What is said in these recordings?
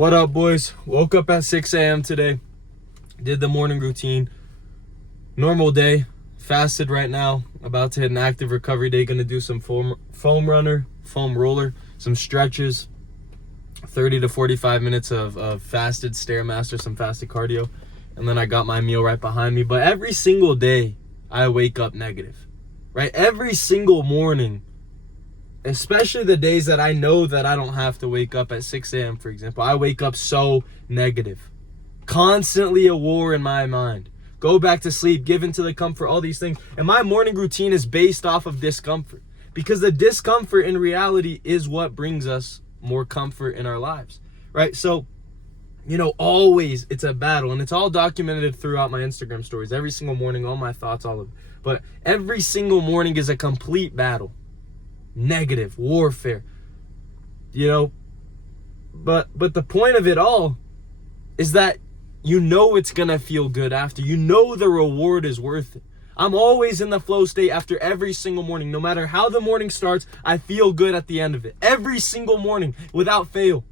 What up, boys? Woke up at 6 a.m. today. Did the morning routine. Normal day. Fasted right now. About to hit an active recovery day. Gonna do some foam roller, some stretches. 30 to 45 minutes of fasted Stairmaster, some fasted cardio. And then I got my meal right behind me. But every single day, I wake up negative. Right? Every single morning. Especially the days that I know that I don't have to wake up at 6 a.m., for example. I wake up so negative. Constantly a war in my mind. Go back to sleep, give into the comfort, all these things. And my morning routine is based off of discomfort. Because the discomfort in reality is what brings us more comfort in our lives. Right? So, always it's a battle. And it's all documented throughout my Instagram stories. Every single morning, all my thoughts, all of it. But every single morning is a complete battle. Negative warfare, but the point of it all is that it's gonna feel good after. The reward is worth it. I'm always in the flow state after every single morning. No matter how the morning starts, I feel good at the end of it. Every single morning without fail.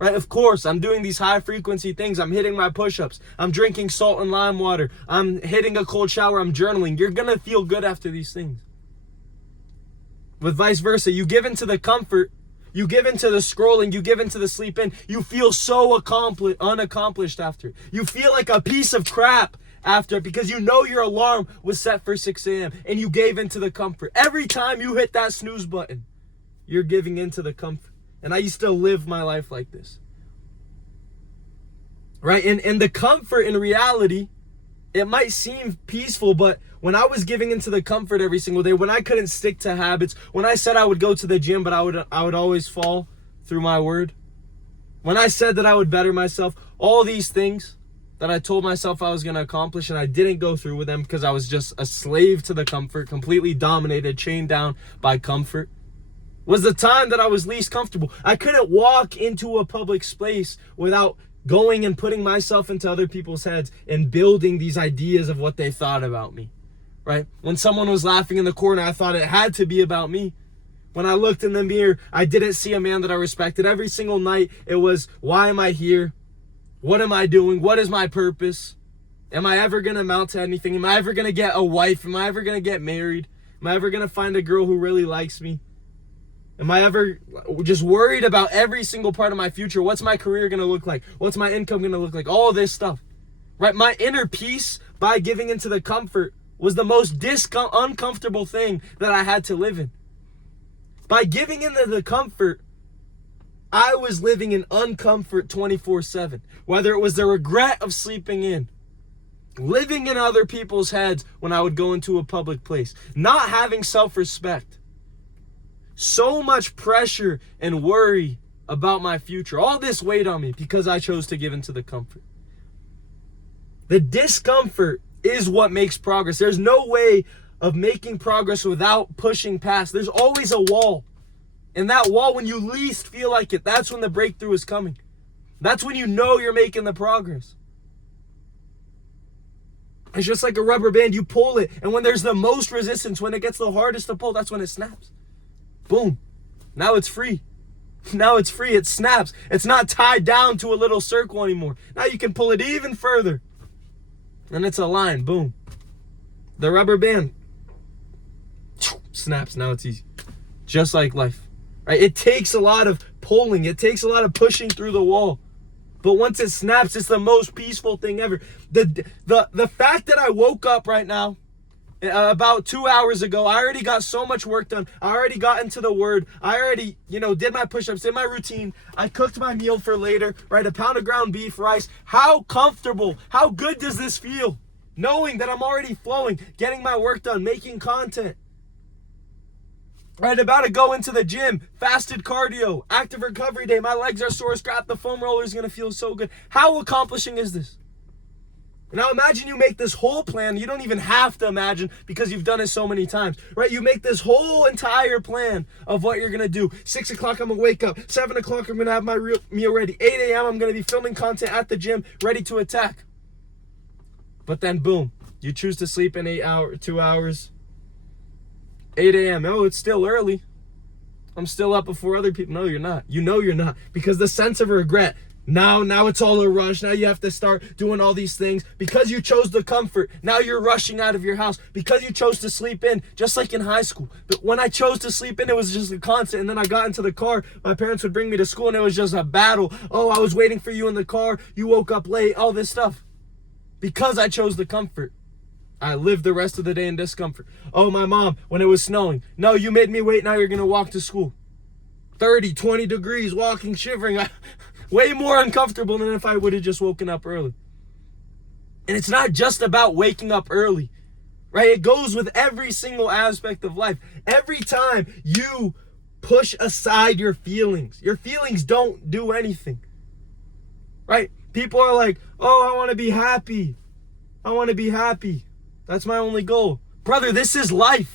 Right? Of course, I'm doing these high frequency things. I'm hitting my push-ups. I'm drinking salt and lime water. I'm hitting a cold shower. I'm journaling. You're gonna feel good after these things. With vice versa, you give into the comfort, you give into the scrolling, you give into the sleep in, you feel so unaccomplished after. You feel like a piece of crap after because your alarm was set for 6 a.m. and you gave into the comfort. Every time you hit that snooze button, you're giving into the comfort. And I used to live my life like this. Right? And the comfort in reality, it might seem peaceful, but when I was giving into the comfort every single day, when I couldn't stick to habits, when I said I would go to the gym, but I would always fall through my word, when I said that I would better myself, all these things that I told myself I was going to accomplish and I didn't go through with them because I was just a slave to the comfort, completely dominated, chained down by comfort, was the time that I was least comfortable. I couldn't walk into a public space without going and putting myself into other people's heads and building these ideas of what they thought about me, right? When someone was laughing in the corner, I thought it had to be about me. When I looked in the mirror, I didn't see a man that I respected. Every single night, it was, why am I here? What am I doing? What is my purpose? Am I ever going to amount to anything? Am I ever going to get a wife? Am I ever going to get married? Am I ever going to find a girl who really likes me? Am I ever just worried about every single part of my future? What's my career going to look like? What's my income going to look like? All this stuff, right? My inner peace by giving into the comfort was the most uncomfortable thing that I had to live in. By giving into the comfort, I was living in uncomfort 24/7. Whether it was the regret of sleeping in, living in other people's heads when I would go into a public place, not having self-respect. So much pressure and worry about my future. All this weighed on me because I chose to give into the comfort. The discomfort is what makes progress. There's no way of making progress without pushing past. There's always a wall. And that wall, when you least feel like it, that's when the breakthrough is coming. That's when you're making the progress. It's just like a rubber band. You pull it, and when there's the most resistance, when it gets the hardest to pull, that's when it snaps. Boom. Now it's free. Now it's free. It snaps. It's not tied down to a little circle anymore. Now you can pull it even further. And it's a line. Boom. The rubber band snaps. Now it's easy. Just like life. Right? It takes a lot of pulling. It takes a lot of pushing through the wall. But once it snaps, it's the most peaceful thing ever. The fact that I woke up right now, about 2 hours ago, I already got so much work done. I already got into the word. I already, did my push-ups, did my routine. I cooked my meal for later, right? A pound of ground beef, rice. How comfortable, how good does this feel? Knowing that I'm already flowing, getting my work done, making content. Right, about to go into the gym, fasted cardio, active recovery day. My legs are sore, scrap. The foam roller is going to feel so good. How accomplishing is this? Now imagine you make this whole plan. You don't even have to imagine because you've done it so many times, right? You make this whole entire plan of what you're going to do. 6 o'clock, I'm going to wake up. 7 o'clock, I'm going to have my meal ready. 8 a.m., I'm going to be filming content at the gym, ready to attack. But then, boom, you choose to sleep in 2 hours. 8 a.m., oh, it's still early. I'm still up before other people. No, you're not. You're not because the sense of regret Now it's all a rush. Now you have to start doing all these things because you chose the comfort. Now you're rushing out of your house because you chose to sleep in, just like in high school. But when I chose to sleep in, it was just a constant. And then I got into the car. My parents would bring me to school and it was just a battle. Oh, I was waiting for you in the car. You woke up late, all this stuff. Because I chose the comfort, I lived the rest of the day in discomfort. Oh, my mom, when it was snowing. No, you made me wait. Now you're going to walk to school. 30, 20 degrees, walking, shivering. Way more uncomfortable than if I would have just woken up early. And it's not just about waking up early, right? It goes with every single aspect of life. Every time you push aside your feelings don't do anything, right? People are like, oh, I want to be happy. I want to be happy. That's my only goal. Brother, this is life.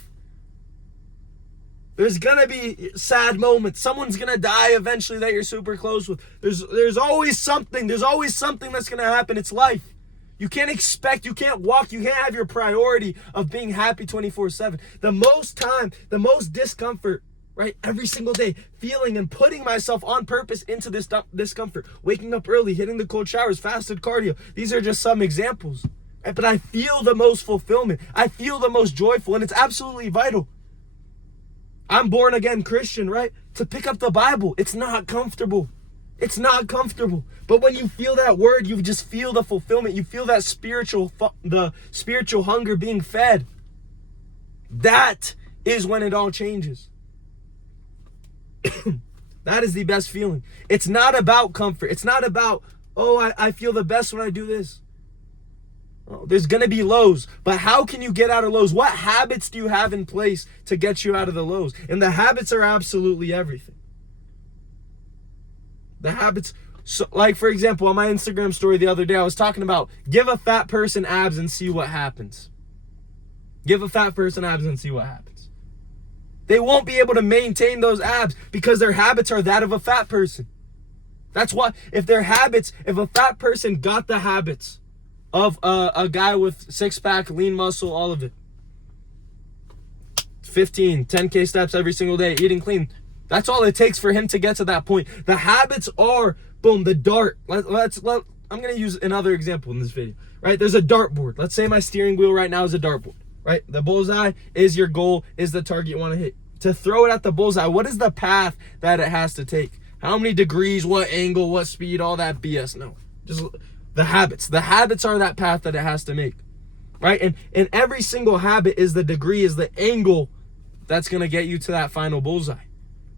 There's gonna be sad moments. Someone's gonna die eventually that you're super close with. There's always something. There's always something that's gonna happen. It's life. You can't have your priority of being happy 24/7. The most discomfort, right? Every single day, feeling and putting myself on purpose into this discomfort. Waking up early, hitting the cold showers, fasted cardio. These are just some examples. Right? But I feel the most fulfillment. I feel the most joyful, and it's absolutely vital. I'm born again Christian, right? To pick up the Bible, it's not comfortable. It's not comfortable. But when you feel that word, you just feel the fulfillment. You feel that the spiritual hunger being fed. That is when it all changes. That is the best feeling. It's not about comfort. It's not about, oh, I feel the best when I do this. Oh, there's going to be lows, but how can you get out of lows? What habits do you have in place to get you out of the lows? And the habits are absolutely everything. The habits, so like for example, on my Instagram story the other day, I was talking about give a fat person abs and see what happens. Give a fat person abs and see what happens. They won't be able to maintain those abs because their habits are that of a fat person. That's why if a fat person got the habits of a guy with six-pack, lean muscle, all of it. 10K steps every single day, eating clean. That's all it takes for him to get to that point. The habits are, boom, the dart. I'm going to use another example in this video, right? There's a dartboard. Let's say my steering wheel right now is a dartboard, right? The bullseye is your goal, is the target you want to hit. To throw it at the bullseye, what is the path that it has to take? How many degrees, what angle, what speed, all that BS? No, just the habits. The habits are that path that it has to make, right? And every single habit is the degree, is the angle that's going to get you to that final bullseye,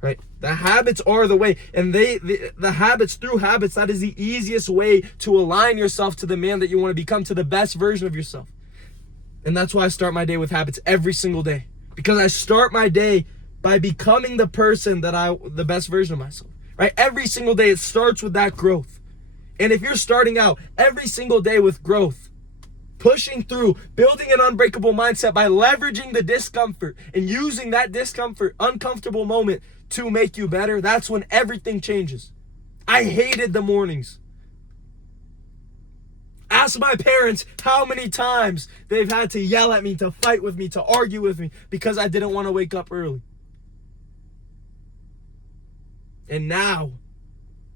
right? The habits are the way, and the habits, through habits, that is the easiest way to align yourself to the man that you want to become, to the best version of yourself. And that's why I start my day with habits every single day, because I start my day by becoming the person the best version of myself, right? Every single day, it starts with that growth. And if you're starting out every single day with growth, pushing through, building an unbreakable mindset by leveraging the discomfort and using that discomfort, uncomfortable moment to make you better, that's when everything changes. I hated the mornings. Ask my parents how many times they've had to yell at me, to fight with me, to argue with me because I didn't want to wake up early. And now,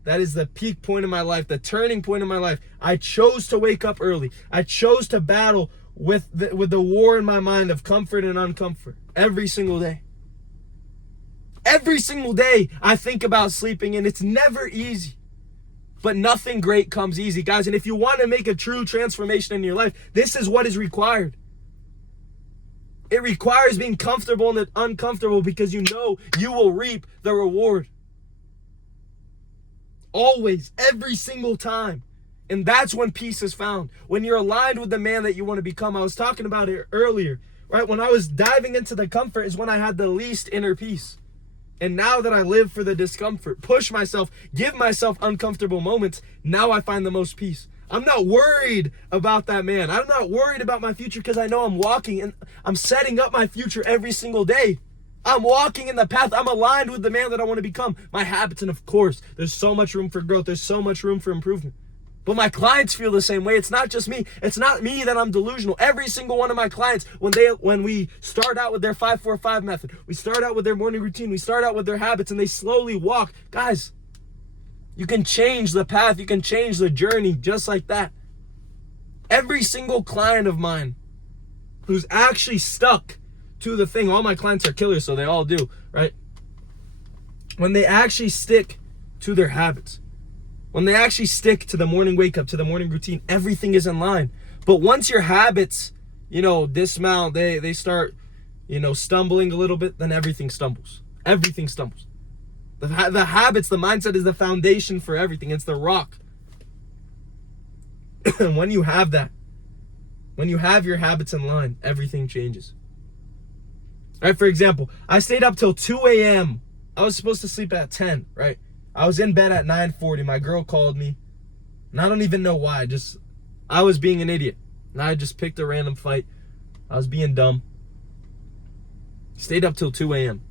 that is the peak point of my life, the turning point of my life. I chose to wake up early. I chose to battle with the war in my mind of comfort and uncomfort every single day. Every single day I think about sleeping in. It's never easy. But nothing great comes easy, guys. And if you want to make a true transformation in your life, this is what is required. It requires being comfortable and uncomfortable because you know you will reap the reward. Always, every single time. And that's when peace is found. When you're aligned with the man that you want to become. I was talking about it earlier, right? When I was diving into the comfort is when I had the least inner peace. And now that I live for the discomfort, push myself, give myself uncomfortable moments, now I find the most peace. I'm not worried about that man. I'm not worried about my future because I know I'm walking and I'm setting up my future every single day. I'm walking in the path. I'm aligned with the man that I want to become. My habits, and of course, there's so much room for growth. There's so much room for improvement. But my clients feel the same way. It's not just me. It's not me that I'm delusional. Every single one of my clients, when we start out with their 5-4-5 method, we start out with their morning routine, we start out with their habits, and they slowly walk. Guys, You can change the path. You can change the journey just like that. Every single client of mine who's actually stuck to the thing, all my clients are killers, so they all do, right? When they actually stick to their habits, when they actually stick to the morning wake up, to the morning routine, everything is in line. But once your habits, dismount, they start, stumbling a little bit, then everything stumbles. Everything stumbles. The habits, the mindset is the foundation for everything. It's the rock. And when you have that, when you have your habits in line, everything changes. All right, for example, I stayed up till 2 a.m. I was supposed to sleep at 10, right? I was in bed at 9:40. My girl called me. And I don't even know why. I was being an idiot. And I just picked a random fight. I was being dumb. Stayed up till 2 a.m.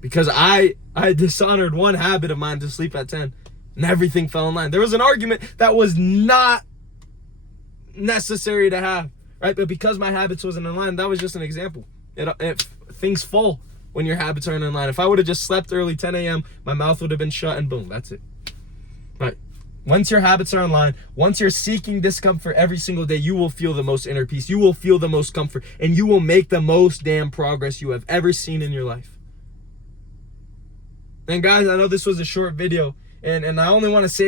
Because I dishonored one habit of mine to sleep at 10. And everything fell in line. There was an argument that was not necessary to have, right? But because my habits wasn't in line, that was just an example. Things fall when your habits aren't in line. If I would have just slept early, 10 a.m., my mouth would have been shut and boom, that's it. Right. Once your habits are in line, once you're seeking discomfort every single day, you will feel the most inner peace. You will feel the most comfort, and you will make the most damn progress you have ever seen in your life. And guys, I know this was a short video, and I only want to say